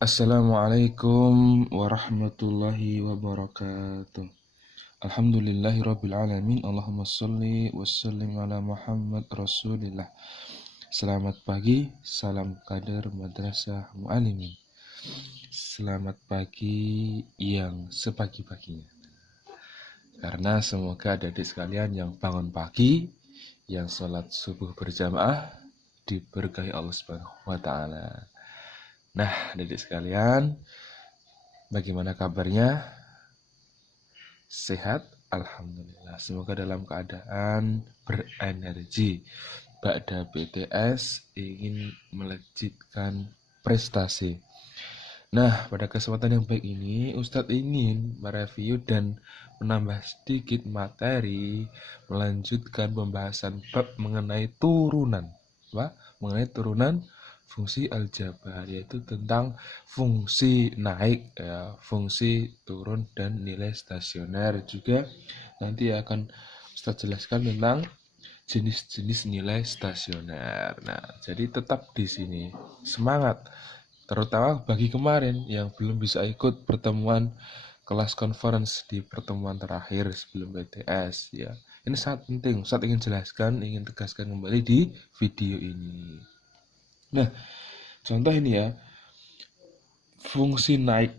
Assalamualaikum warahmatullahi wabarakatuh. Alhamdulillahirabbil alamin. Allahumma sholli wassallim ala Muhammad Rasulillah. Selamat pagi, salam kader madrasah muallimin. Selamat pagi yang sepagi-paginya. Karena semoga adik-adik sekalian yang bangun pagi, yang sholat subuh berjamaah diberkahi Allah Subhanahu wa taala. Nah, adik-adik sekalian, bagaimana kabarnya? Sehat? Alhamdulillah. Semoga dalam keadaan berenergi. Ba'da BTS ingin melejitkan prestasi. Nah, pada kesempatan yang baik ini, Ustadz ingin mereview dan menambah sedikit materi, melanjutkan pembahasan bab mengenai turunan. Mengenai turunan fungsi aljabar, yaitu tentang fungsi naik, ya, fungsi turun, dan nilai stasioner. Juga nanti akan Ustadz jelaskan tentang jenis-jenis nilai stasioner. Nah, jadi tetap di sini semangat, terutama bagi kemarin yang belum bisa ikut pertemuan kelas conference di pertemuan terakhir sebelum BTS, ya. Ini sangat penting. Ustadz ingin jelaskan, ingin tegaskan kembali di video ini. Nah, contoh ini ya, fungsi naik,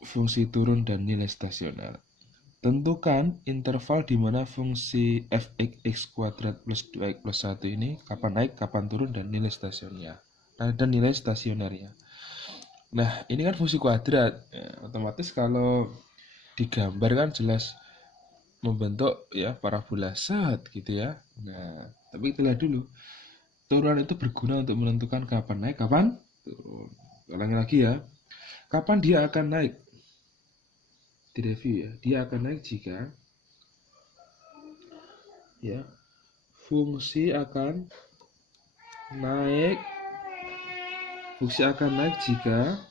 fungsi turun, dan nilai stasioner. Tentukan interval di mana fungsi fx kuadrat plus 2x plus 1 ini kapan naik, kapan turun, dan nilai stasionernya. Nah, ini kan fungsi kuadrat. Ya, otomatis kalau digambar kan jelas membentuk ya parabola set gitu ya. Nah, tapi kita lihat dulu. Turunan itu berguna untuk menentukan kapan naik, kapan turun. Ulangi lagi ya. Kapan dia akan naik? Direview ya. Dia akan naik jika ya fungsi akan naik jika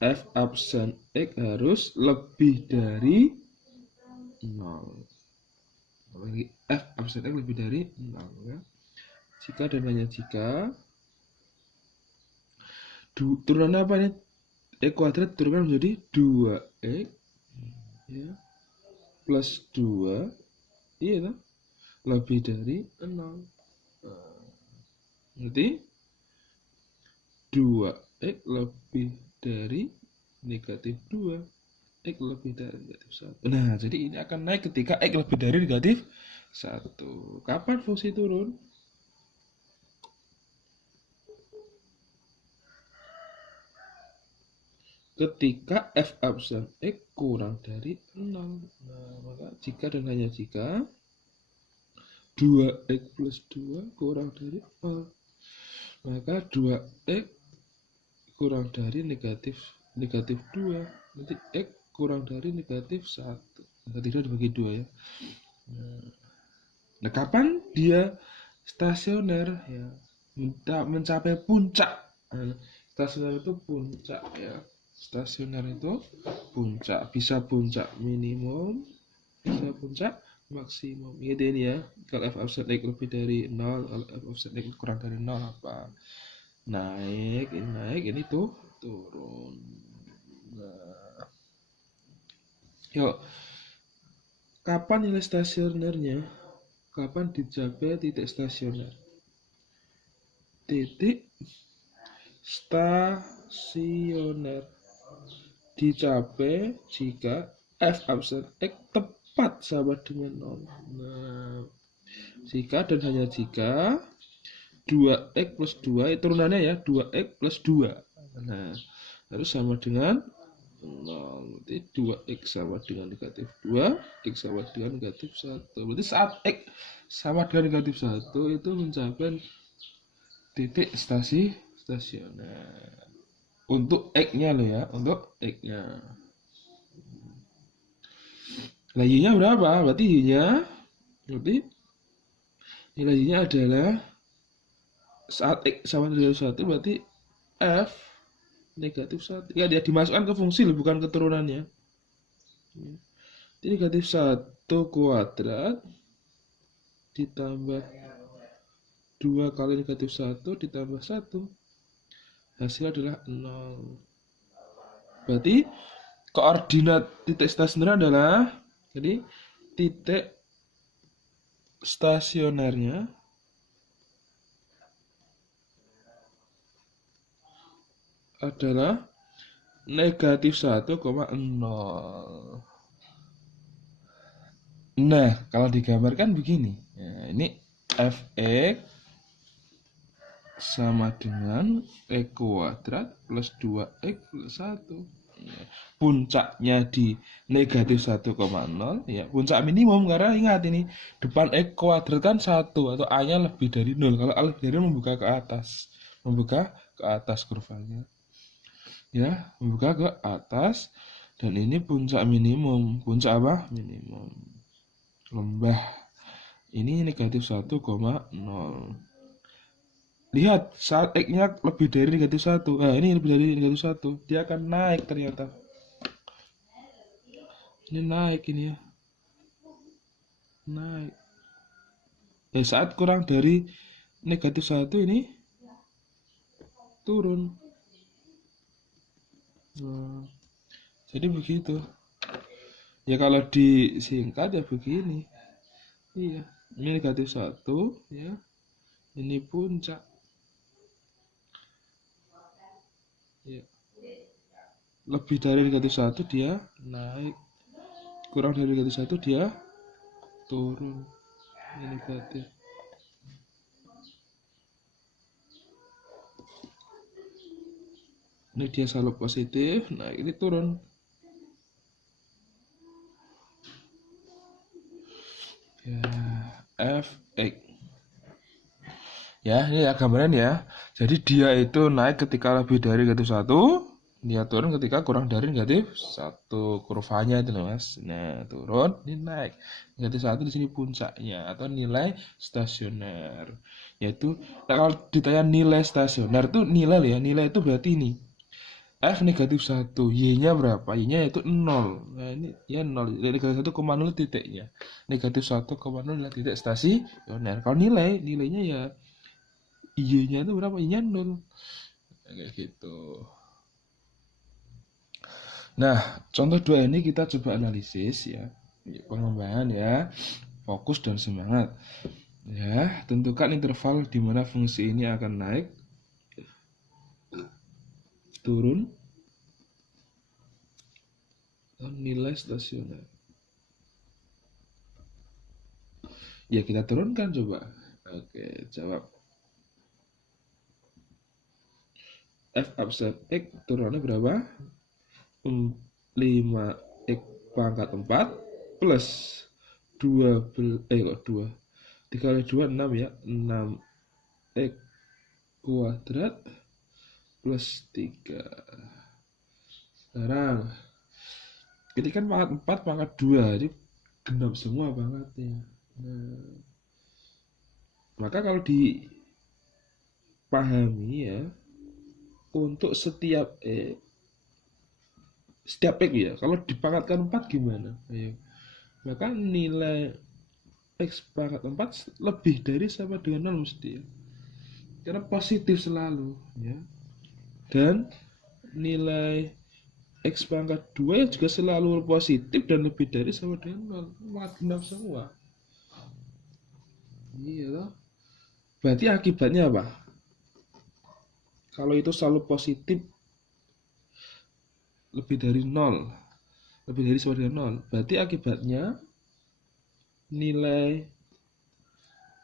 f absen x harus lebih dari 0. Lagi f absen x lebih dari 0 ya. Jika dan hanya jika turunannya apa nih? X kuadrat turunkan menjadi 2x ya, plus 2 iya kan? Lebih dari 0. Berarti 2x lebih dari negatif 2, x lebih dari negatif 1. Nah, jadi ini akan naik ketika x lebih dari negatif 1. Kapan fungsi turun? Ketika f absen x kurang dari 0. Nah, maka jika dan hanya jika 2x plus 2 kurang dari 0, maka 2x kurang dari negatif 2. Nanti x kurang dari negatif 1. Negatif 2 dibagi 2 ya. Nah, kapan dia stasioner? Ya, mencapai puncak. Stasioner itu puncak ya. Stasioner itu puncak. Bisa puncak minimum, bisa puncak maksimum. Gitu ini ya. Kalau f offset x lebih dari 0, kalau f offset x kurang dari 0 apa? Naik, ini tuh turun. Nah, yuk, kapan nilai stasionernya? Kapan dicapai titik stasioner? Titik stasioner dicapai jika f absen x tepat sama dengan 0. Nah, jika dan hanya jika 2x plus 2, turunannya ya 2x plus 2. Nah, harus sama dengan 0. Berarti 2x sama dengan negatif 2, x sama dengan negatif 1. Berarti saat x sama dengan negatif 1 itu mencapai titik stasioner. Untuk x-nya loh ya, untuk x-nya. Nah, y-nya berapa? Berarti nilai y-nya adalah saat x sama dengan 1 berarti f negatif 1. Ya, dia dimasukkan ke fungsi loh, bukan keturunannya. Jadi negatif 1 kuadrat ditambah 2 kali negatif 1 ditambah 1 hasil adalah 0. Berarti koordinat titik stasioner adalah, jadi titik stasionernya adalah negatif 1,0. Nah, kalau digambarkan begini. Nah, ini fx sama dengan x kuadrat plus 2x plus 1. Ya, puncaknya di negatif 1,0. Ya, puncak minimum karena ingat ini depan x kuadrat kan 1 atau a-nya lebih dari 0. Kalau a lebih dari 0 membuka ke atas. Membuka ke atas kurvanya. Ya, membuka ke atas. Dan ini puncak minimum. Puncak apa? Minimum. Lembah. Ini negatif 1,0. Lihat, saat X-nya lebih dari negatif 1. Nah, ini lebih dari negatif 1. Dia akan naik ternyata. Ini naik ini ya. Naik. Ya, saat kurang dari negatif 1 ini turun. Nah, jadi begitu. Ya kalau disingkat ya begini. Iya. Ini negatif 1 ya. Ini puncak. Ya. Lebih dari negatif 1 dia naik, kurang dari negatif 1 dia turun. Ini negatif. Ini dia selalu positif, nah ini turun. Ya, fx. Ya, ini ya gambaran ya. Jadi dia itu naik ketika lebih dari negatif 1, dia turun ketika kurang dari negatif 1. Kurvanya itu loh, Mas. Nah, turun, ini naik. Negatif 1 di sini puncaknya atau nilai stasioner. Yaitu nah, kalau ditanya nilai stasioner itu nilai ya, nilai itu berarti ini. F negatif 1, Y-nya berapa? Y-nya yaitu 0. Nah, ini ya 0. Negatif 1,0 titiknya. Negatif 1,0 adalah titik stasioner. Kalau nilainya ya Y-nya itu berapa? Y-nya 0. Kayak gitu. Nah, contoh 2 ini kita coba analisis ya. Pengembangan ya. Fokus dan semangat. Ya, tentukan interval di mana fungsi ini akan naik, turun, dan nilai stasioner. Ya, kita turunkan coba. Oke, jawab. F absen X turunannya berapa? 5x pangkat 4 plus 2 3 kali 2 6 ya, 6x kuadrat plus 3. Sekarang ini kan pangkat 4 pangkat 2, jadi genap semua pangkatnya. Nah, maka kalau dipahami ya, untuk setiap X ya, kalau dipangkatkan 4 gimana? Ayo. Maka nilai X pangkat 4 lebih dari sama dengan 0 mesti ya. Karena positif selalu ya. Dan nilai X pangkat 2 juga selalu positif dan lebih dari sama dengan 0. Maka genap semua. Iya loh. Berarti akibatnya apa? Kalau itu selalu positif lebih dari 0, lebih dari sama dengan 0, berarti akibatnya nilai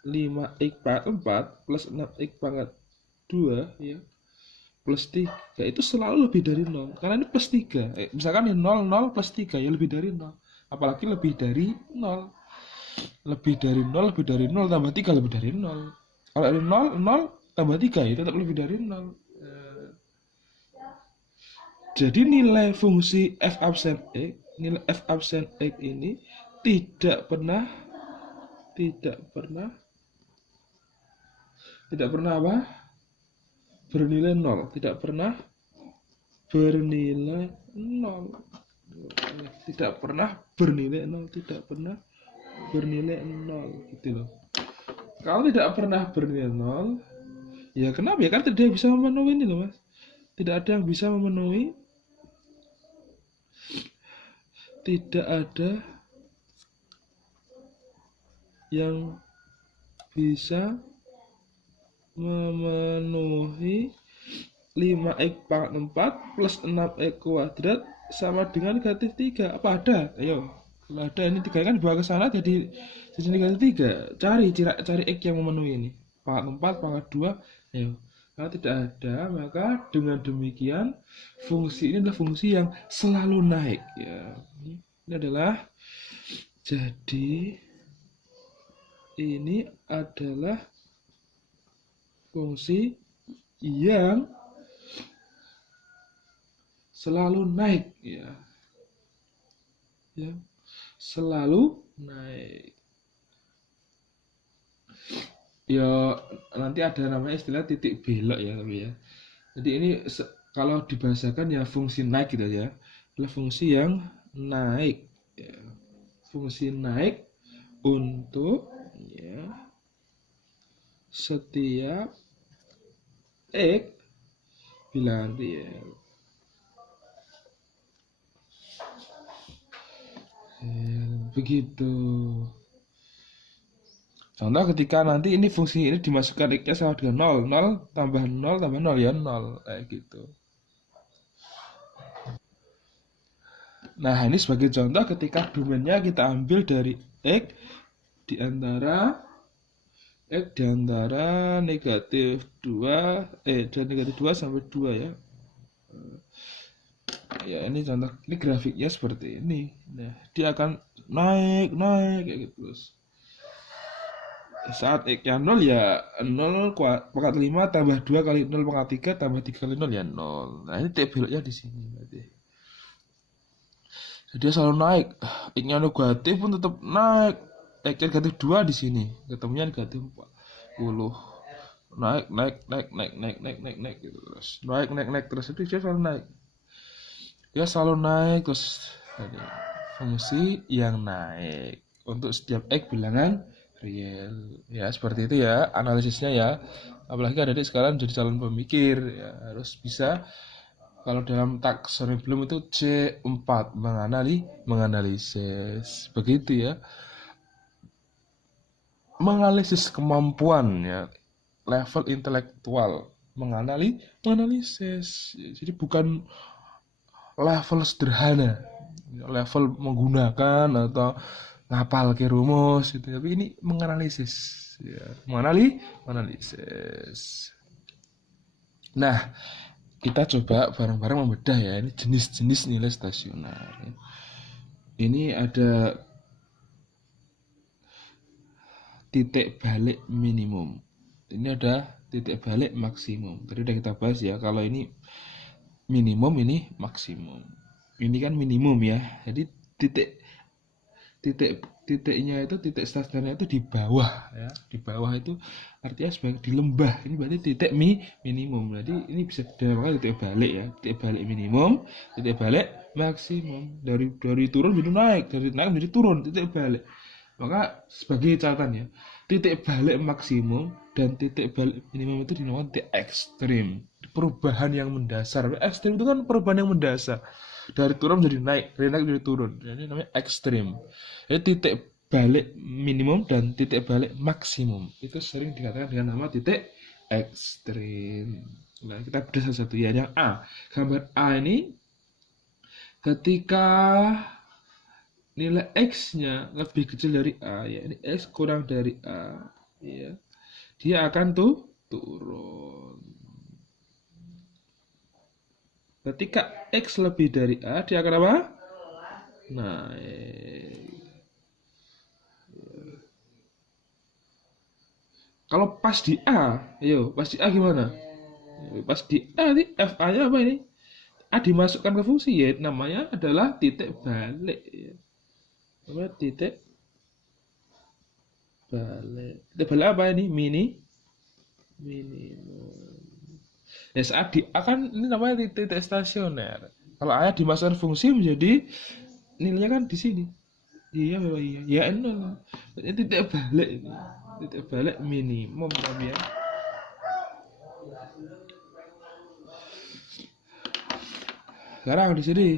5x pangkat 4 plus 6x pangkat 2 ya, plus 3 itu selalu lebih dari 0. Karena ini plus 3. Misalkan ini 0, 0 plus 3 ya lebih dari 0. Apalagi lebih dari 0. Lebih dari 0, lebih dari 0 tambah 3 lebih dari 0. Kalau dari 0, 0 tambah 3 ya tetap lebih dari 0. Jadi nilai fungsi f absen x, nilai f absen x ini tidak pernah apa? Bernilai 0, tidak pernah bernilai 0. Tidak pernah bernilai 0, tidak pernah bernilai 0 gitu loh. Kalau tidak pernah bernilai 0, ya kenapa ya, kan tidak bisa memenuhi ini loh Mas. tidak ada yang bisa memenuhi, tidak ada yang bisa memenuhi 5x pangkat 4 plus 6x kuadrat sama dengan negatif 3. Apa ada? Ayo. Kalau ada ini 3 kan dibawa ke sana jadi negatif 3. Cari x yang memenuhi ini. Pangkat 4, pangkat 2. Ayo. Kalau tidak ada, maka dengan demikian fungsi ini adalah fungsi yang selalu naik ya. Ini adalah, jadi ini adalah fungsi yang selalu naik ya. Ya, selalu naik. Ya nanti ada namanya istilah titik belok ya, tapi ya. Jadi ini kalau dibahasakan ya fungsi naik gitu ya. Adalah fungsi yang naik ya. Fungsi naik untuk ya setiap x bilangan real. Begitu. Contoh ketika nanti ini fungsi ini dimasukkan x-nya sama dengan 0, 0 tambah 0 tambah 0 ya 0 kayak gitu. Nah, ini sebagai contoh ketika domainnya kita ambil dari x di antara negatif 2 dari negatif 2 sampai 2 ya. Ya, ini contoh, ini grafiknya seperti ini. Nah, dia akan naik kayak gitu terus. Saat x-nya 0 ya 0 pangkat 5 tambah 2 kali 0 pangkat 3 tambah 3 kali 0 ya 0. Nah, ini titik beloknya di sini berarti. Jadi dia selalu naik. X-nya negatif pun tetap naik. X-nya negatif 2 di sini. Ketemunya negatif 40. Naik gitu terus. Naik terus. Itu dia selalu naik. Dia selalu naik terus. Jadi, fungsi yang naik untuk setiap X bilangan real. Ya, seperti itu ya analisisnya ya. Apalagi adik sekarang jadi calon pemikir ya, harus bisa. Kalau dalam taksonomi belum itu C4 menganalisis. Begitu ya. Menganalisis kemampuan ya, level intelektual, menganalisis. Jadi bukan level sederhana, level menggunakan atau ngapal ke rumus gitu, tapi ini menganalisis ya, menganalisis. Nah, kita coba bareng-bareng membedah ya, ini jenis-jenis nilai stasioner. Ini ada titik balik minimum, ini ada titik balik maksimum. Tadi udah kita bahas ya, kalau ini minimum, ini maksimum. Ini kan minimum ya, jadi titiknya itu, titik stasionernya itu di bawah ya, di bawah itu artinya sebagai di lembah. Ini berarti titik minimum. Jadi ini bisa dinamakan titik balik ya, titik balik minimum, titik balik maksimum. Dari turun menjadi naik, dari naik menjadi turun, titik balik. Maka sebagai catatan ya, titik balik maksimum dan titik balik minimum itu dinamakan titik ekstrim, perubahan yang mendasar. Ekstrim itu kan perubahan yang mendasar, dari turun menjadi naik, dari naik menjadi turun. Ini namanya ekstrim. Jadi titik balik minimum dan titik balik maksimum itu sering dikatakan dengan nama titik ekstrim. Nah, kita bedah satu-satu ya. Yang A, gambar A ini ketika nilai X-nya lebih kecil dari A ya, ini X kurang dari A ya, dia akan turun. Ketika X lebih dari A, dia akan apa? Naik. Kalau pas di A, ayo, pas di A gimana? Pas di A ini FA-nya apa ini? A dimasukkan ke fungsi ya, namanya adalah titik balik ya. Namanya titik balik. Titik balik apa ini? Minimum. Ya, saat di A kan ini namanya titik stasioner. Kalau A dimasukkan fungsi menjadi nilainya kan di sini. Iya, iya. Ya, nol. Ini titik balik ini. Titik balik minimum tapi ya. sekarang di sini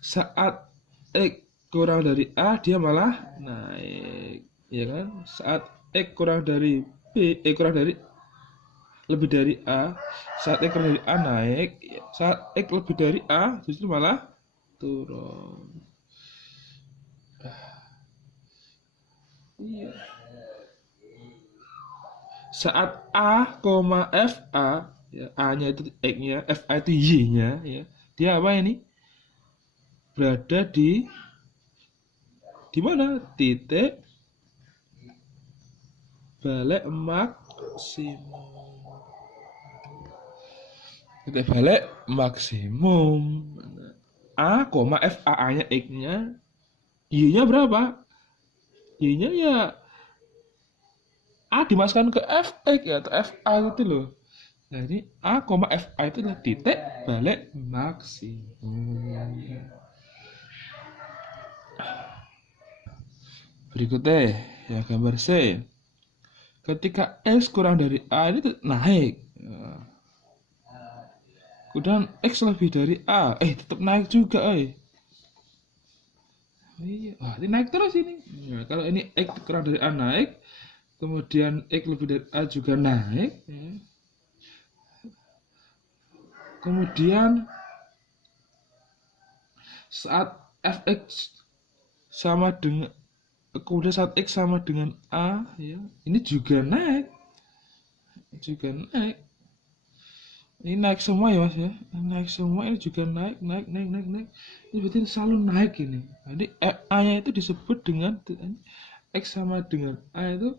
saat X kurang dari A dia malah naik, ya kan? Saat X kurang dari B, kurang dari lebih dari A, saat X kurang dari A naik, saat X lebih dari A justru malah turun. Iya. Saat A, FA, ya, A-nya itu X-nya, FA itu Y-nya, ya. Dia apa ini? Berada di mana? Titik balik maksimum. Titik balik maksimum. A, FA, A-nya X-nya, Y-nya berapa? Y-nya ya A dimasukkan ke Fx ya, atau FA gitu loh. Jadi A, FA itu adalah titik balik maksimum. Berikutnya ya gambar C. Ketika X kurang dari A ini naik. Kemudian X lebih dari A, tetap naik juga, Iya, ini naik terus ini. Nah, kalau ini X kurang dari A naik, kemudian X lebih dari A juga naik, ya. Kemudian saat Fx sama dengan kemudian saat X sama dengan A, ya, ini juga naik, ini naik semua ya mas ya, naik semua, ini juga naik. Ini berarti selalu naik ini. Jadi A nya itu disebut dengan X sama dengan A itu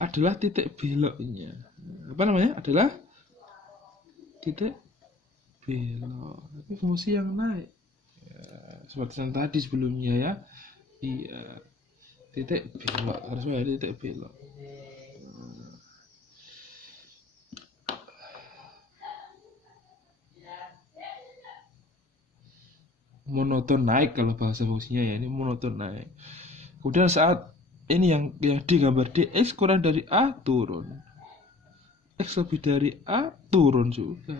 adalah titik beloknya. Apa namanya? Adalah titik belok. Tapi fungsi yang naik. Ya, seperti yang tadi sebelumnya ya. Iya. Titik belok. Harus ada titik belok. Monoton naik kalau bahasa fungsinya ya. Ini monoton naik. Kemudian saat ini yang digambar D, X kurang dari A turun. X lebih dari A turun juga.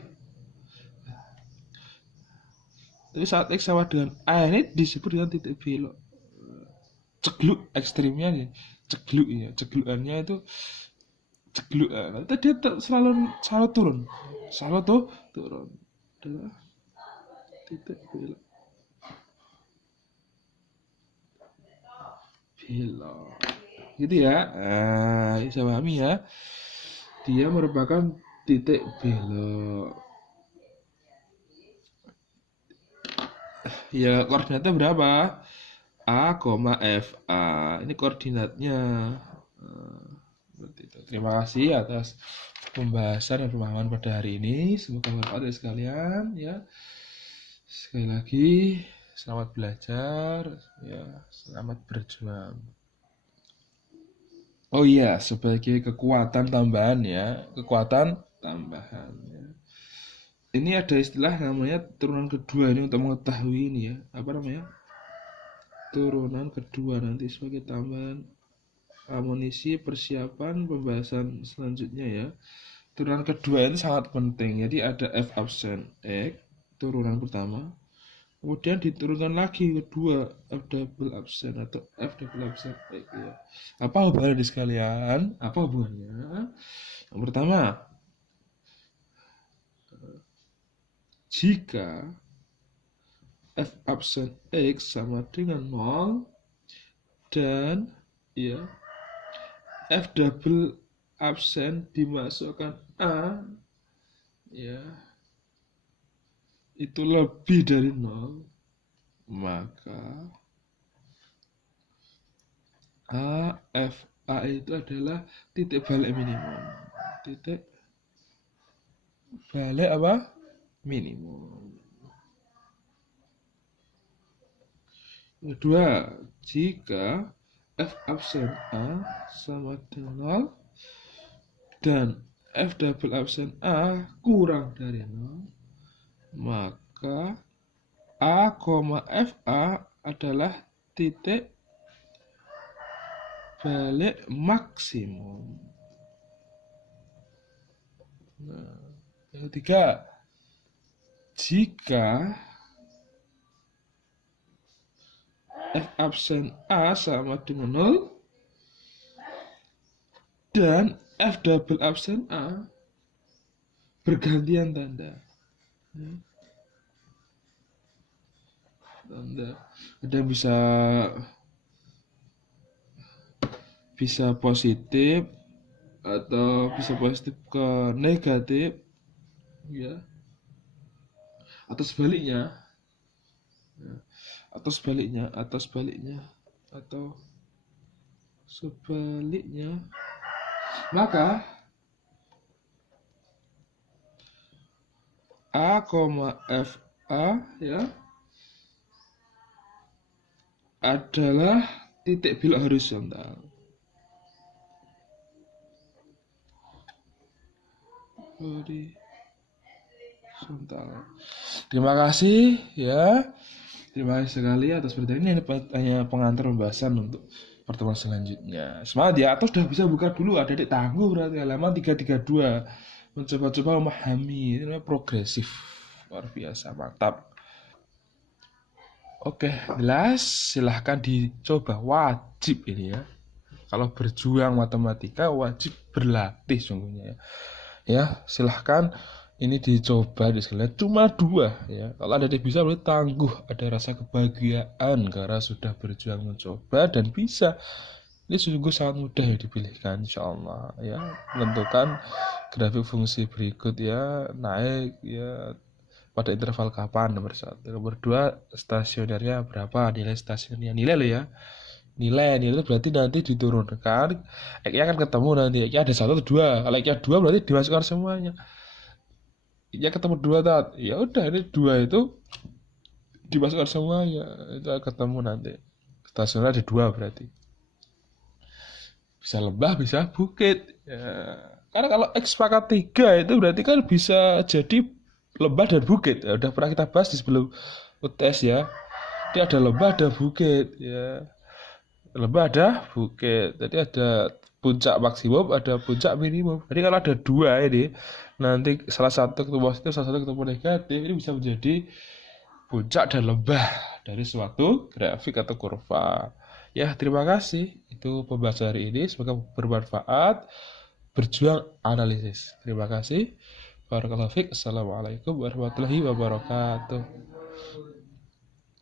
Tapi saat X sama dengan A ini disebut dengan titik belok. Cegluk ekstrimnya nih, cegluk ya, ceglukannya itu cegluk. Nanti dia selalu turun. Adalah titik belok. Gitu ya. Bisa pahami ya. Dia merupakan titik belok. Ya, koordinatnya berapa? A, FA. Ini koordinatnya. Terima kasih atas pembahasan dan pemahaman pada hari ini. Semoga bermanfaat ya sekalian ya. Sekali lagi selamat belajar ya, selamat berjuang. Oh iya, sebagai kekuatan tambahan ya, kekuatan tambahan ya. Ini ada istilah namanya turunan kedua ini untuk mengetahui ini ya. Apa namanya? Turunan kedua nanti sebagai tambahan amunisi persiapan pembahasan selanjutnya ya. Turunan kedua ini sangat penting. Jadi ada F absen X, turunan pertama. Kemudian diturunkan lagi kedua F double absen atau F double absen X ya. Apa hubungannya di sekalian? Apa hubungannya? Yang pertama, jika F absen X sama dengan 0 dan ya F double absen dimasukkan A ya itu lebih dari 0, maka A itu adalah titik balik minimum. Titik balik apa? Minimum. Kedua, jika F absen A sama dengan 0 dan F double absen A kurang dari 0, maka A, FA adalah titik balik maksimum. Nah, yang ketiga, jika F absen A sama dengan 0 dan F double absen A bergantian tanda. Ada bisa positif atau bisa positif ke negatif, ya, atau sebaliknya, ya. atau sebaliknya maka A, FA, ya, adalah titik belok horizontal. Terima kasih, ya. Terima kasih sekali atas pertanyaan ini. Hanya pengantar pembahasan untuk pertemuan selanjutnya. Semangat ya, atau sudah bisa buka dulu. Ada di tangguh berarti halaman 332. Mencoba-coba memahami. Ini namanya progresif. Luar biasa, mantap. Oke, jelas. Silahkan dicoba. Wajib ini ya. Kalau berjuang matematika wajib berlatih sungguhnya ya. Ya, silahkan ini dicoba di sekalian. Cuma 2 ya. Kalau ada yang bisa berarti tangguh, ada rasa kebahagiaan karena sudah berjuang mencoba dan bisa. Ini sungguh sangat mudah ya dipilihkan, insyaallah ya. Menentukan grafik fungsi berikut ya, naik ya pada interval kapan, nomor 1. Nomor 2, stasionernya berapa, nilai stasionernya, nilai lo ya. Nilai itu berarti nanti diturunkan, X-nya akan ketemu nanti, X-nya ada 1 atau 2. Kalau X-nya 2 berarti dimasukkan semuanya. X-nya ketemu 2 tat. Ya udah, ini 2 itu dimasukkan semuanya, itu akan ketemu nanti. Stasioner ada 2 berarti. Bisa lembah, bisa bukit. Ya. Karena kalau X pangkat 3 itu berarti kan bisa jadi lembah dan bukit. Ya, udah pernah kita bahas di sebelum UTS ya. Dia ada lembah, ada bukit ya. Lembah ada bukit. Jadi ada puncak maksimum, ada puncak minimum. Jadi kalau ada 2 ini, nanti salah satu ketemu positif, salah satu ketemu negatif, ini bisa menjadi puncak dan lembah dari suatu grafik atau kurva. Ya, terima kasih. Itu pembahasan hari ini. Semoga bermanfaat. Berjuang analisis. Terima kasih. Barakallahu fiik. Assalamualaikum warahmatullahi wabarakatuh.